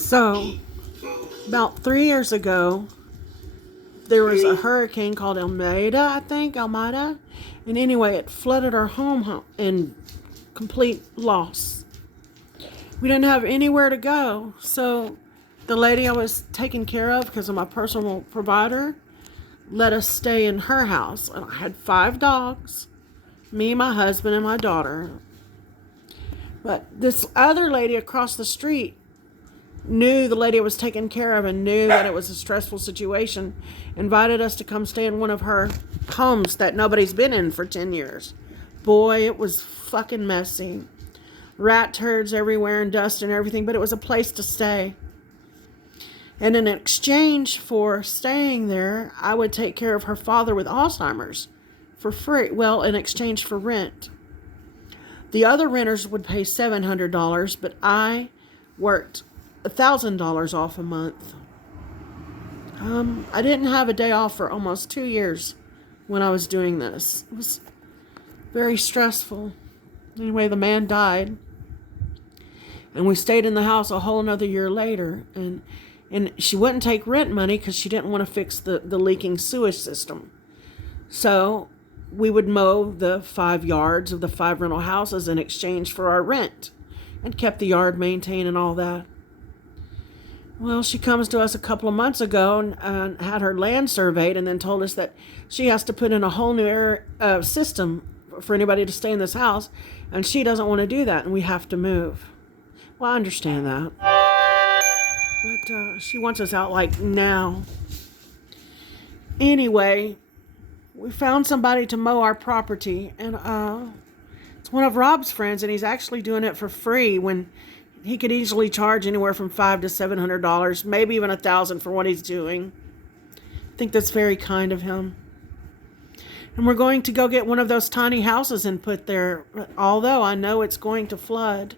So, about 3 years ago, there was a hurricane called Almeida. And anyway, it flooded our home in complete loss. We didn't have anywhere to go. So, the lady I was taking care of, because of my personal provider, let us stay in her house. And I had 5 dogs, me, my husband, and my daughter. But this other lady across the street knew the lady I was taking care of and knew that it was a stressful situation, invited us to come stay in one of her homes that nobody's been in for 10 years. Boy, it was fucking messy. Rat turds everywhere and dust and everything, but it was a place to stay. And in exchange for staying there, I would take care of her father with Alzheimer's for free. Well, in exchange for rent. The other renters would pay $700, but I worked $1,000 off a month. I didn't have a day off for almost 2 years when I was doing this. It was very stressful. Anyway, the man died, and we stayed in the house a whole another year later. And she wouldn't take rent money because she didn't want to fix the leaking sewage system. So we would mow the 5 yards of the 5 rental houses in exchange for our rent, and kept the yard maintained and all that. Well, she comes to us a couple of months ago and had her land surveyed, and then told us that she has to put in a whole new system for anybody to stay in this house, and she doesn't want to do that, and we have to move. Well, I understand that, but she wants us out like now. Anyway, we found somebody to mow our property, and it's one of Rob's friends, and he's actually doing it for free when he could easily charge anywhere from $500 to $700, maybe even $1,000 for what he's doing. I think that's very kind of him. And we're going to go get one of those tiny houses and put there, although I know it's going to flood.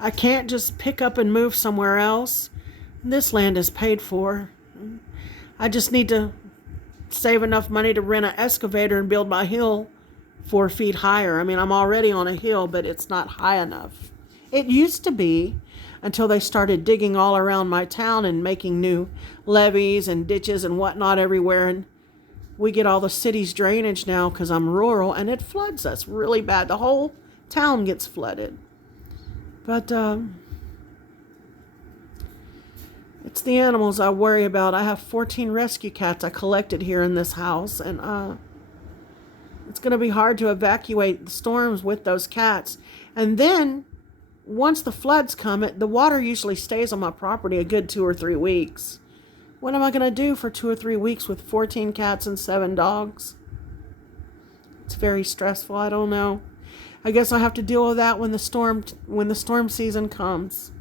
I can't just pick up and move somewhere else. This land is paid for. I just need to save enough money to rent an excavator and build my hill 4 feet higher. I mean, I'm already on a hill, but it's not high enough. It used to be, until they started digging all around my town and making new levees and ditches and whatnot everywhere. And we get all the city's drainage now because I'm rural, and it floods us really bad. The whole town gets flooded. But it's the animals I worry about. I have 14 rescue cats I collected here in this house, and it's going to be hard to evacuate the storms with those cats. And then, once the floods come, the water usually stays on my property a good 2 or 3 weeks. What am I going to do for 2 or 3 weeks with 14 cats and 7 dogs? It's very stressful. I don't know. I guess I'll have to deal with that when the storm season comes.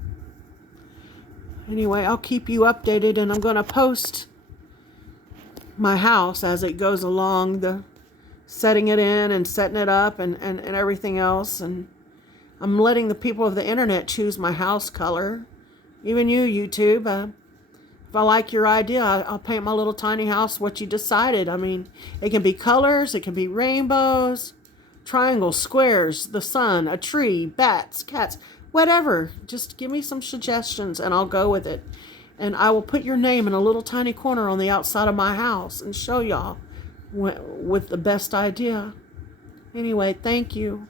Anyway, I'll keep you updated, and I'm going to post my house as it goes along, the setting it in and setting it up and everything else. And I'm letting the people of the internet choose my house color. Even you, YouTube. If I like your idea, I'll paint my little tiny house what you decided. I mean, it can be colors, it can be rainbows, triangles, squares, the sun, a tree, bats, cats, whatever. Just give me some suggestions and I'll go with it. And I will put your name in a little tiny corner on the outside of my house and show y'all with the best idea. Anyway, thank you.